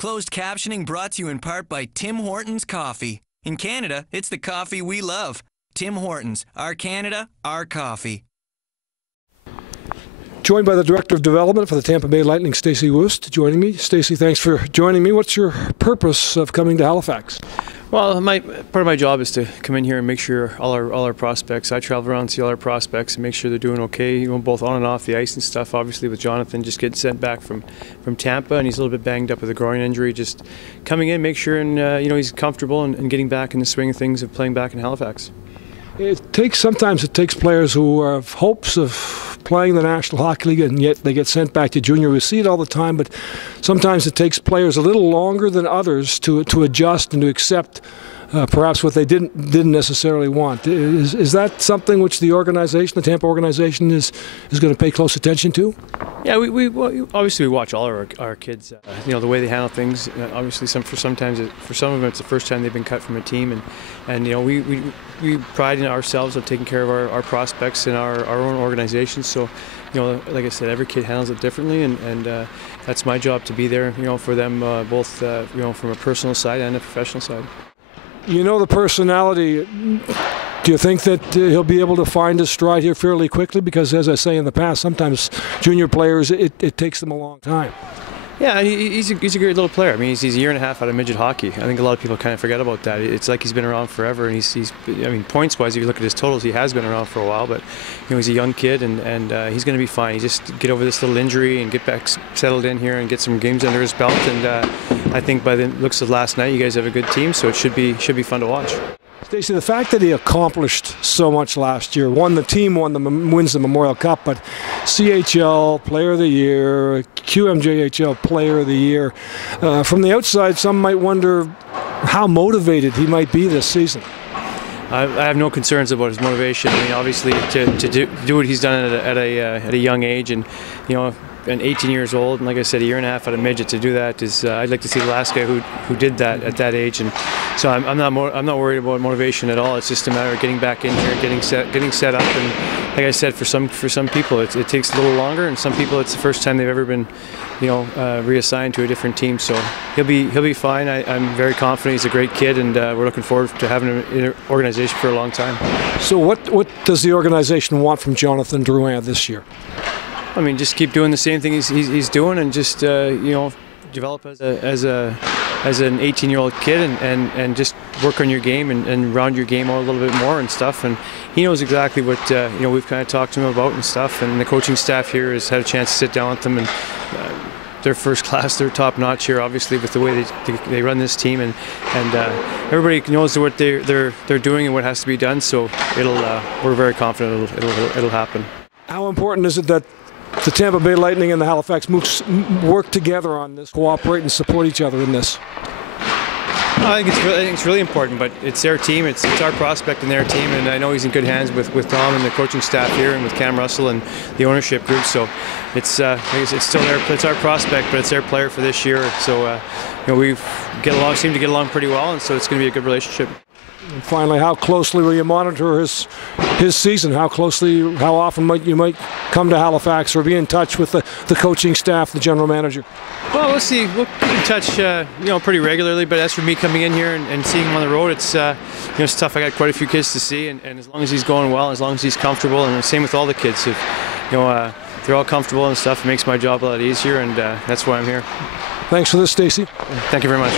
Closed captioning brought to you in part by Tim Hortons Coffee. In Canada, it's the coffee we love. Tim Hortons, our Canada, our coffee. Joined by the Director of Development for the Tampa Bay Lightning, Stacy Roest, joining me. Stacy, thanks for joining me. What's your purpose of coming to Halifax? Well, part of my job is to come in here and make sure all our prospects. I travel around and see all our prospects and make sure they're doing okay, both on and off the ice and stuff. Obviously, with Jonathan just getting sent back from Tampa, and he's a little bit banged up with a groin injury. Just coming in, make sure and he's comfortable and getting back in the swing of things of playing back in Halifax. Sometimes it takes players who have hopes of playing the National Hockey League, and yet they get sent back to junior. We see it all the time, but sometimes it takes players a little longer than others to adjust and to accept perhaps what they didn't necessarily want. Is that something which the organization, the Tampa organization, is going to pay close attention to? Yeah, we obviously we watch all our kids. The way they handle things. Obviously, for some of them, it's the first time they've been cut from a team, and we pride in ourselves on taking care of our prospects in our own organization. So, like I said, every kid handles it differently, and that's my job to be there, for them both, from a personal side and a professional side. The personality, do you think that he'll be able to find his stride here fairly quickly? Because, as I say in the past, sometimes junior players, it takes them a long time. Yeah, he's a great little player. I mean, he's a year and a half out of midget hockey. I think a lot of people kind of forget about that. It's like he's been around forever, and he's points-wise, if you look at his totals, he has been around for a while, but he's a young kid, and he's going to be fine. He just get over this little injury and get back settled in here and get some games under his belt, and I think by the looks of last night, you guys have a good team, so it should be fun to watch. Stacy, the fact that he accomplished so much last year, wins the Memorial Cup, but CHL Player of the Year, QMJHL Player of the Year. From the outside, some might wonder how motivated he might be this season. I have no concerns about his motivation. I mean, obviously, to do what he's done at a young age, and and 18 years old, and like I said, a year and a half out of midget, to do that is I'd like to see the last guy who did that at that age, and so I'm not worried about motivation at all. It's just a matter of getting back in here, getting set up, and like I said, for some people it takes a little longer, and some people it's the first time they've ever been reassigned to a different team. So he'll be fine. I'm very confident. He's a great kid, and we're looking forward to having him in an organization for a long time. So what does the organization want from Jonathan Drouin this year? I mean, just keep doing the same thing he's doing, and just develop as an 18-year-old kid, and just work on your game and round your game out a little bit more and stuff. And he knows exactly what we've kind of talked to him about and stuff. And the coaching staff here has had a chance to sit down with them, and they're first class, they're top notch here, obviously, with the way they run this team, and everybody knows what they're doing and what has to be done. So we're very confident it'll happen. How important is it that the Tampa Bay Lightning and the Halifax Mooseheads work together on this, cooperate and support each other in this? I think it's really important, but it's their team, it's our prospect and their team, and I know he's in good hands with Tom and the coaching staff here, and with Cam Russell and the ownership group. So it's still it's our prospect, but it's their player for this year. So we seem to get along pretty well, and so it's going to be a good relationship. And finally, how closely will you monitor his season? How often might you come to Halifax or be in touch with the coaching staff, the general manager? Well, we'll see. We'll keep in touch, pretty regularly. But as for me coming in here and seeing him on the road, it's it's tough. I got quite a few kids to see, and as long as he's going well, as long as he's comfortable, and the same with all the kids. If they're all comfortable and stuff, it makes my job a lot easier, and that's why I'm here. Thanks for this, Stacy. Thank you very much.